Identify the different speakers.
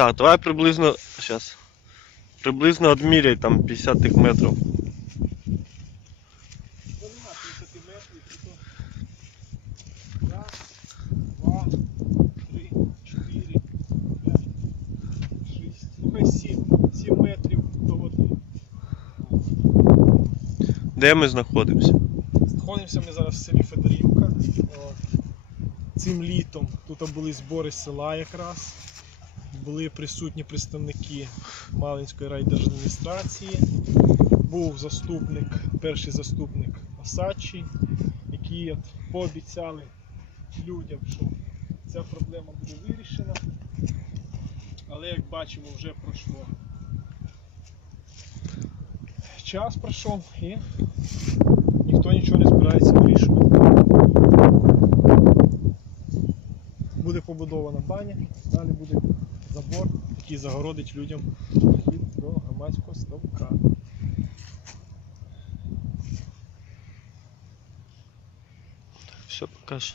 Speaker 1: Так, давай приблизно. Сейчас. Приблизно одміряй там 50 тих метрів.
Speaker 2: 50 метрів, тільки раз, два, три, чотири, п'ять, шість. Хай сім. Сім метрів до води.
Speaker 1: Де ми знаходимося?
Speaker 2: Знаходимося ми зараз в селі Федорівка. Цим літом тут були збори села якраз. Були присутні представники Малинської райдержадміністрації. Був заступник, перший заступник Осадчий, які пообіцяли людям, що ця проблема буде вирішена. Але як бачимо, вже пройшло. Час пройшов і ніхто нічого не збирається вирішувати. Буде побудована баня, далі буде забор, який загородить людям вхід до громадського ставка.
Speaker 1: Все покажеш.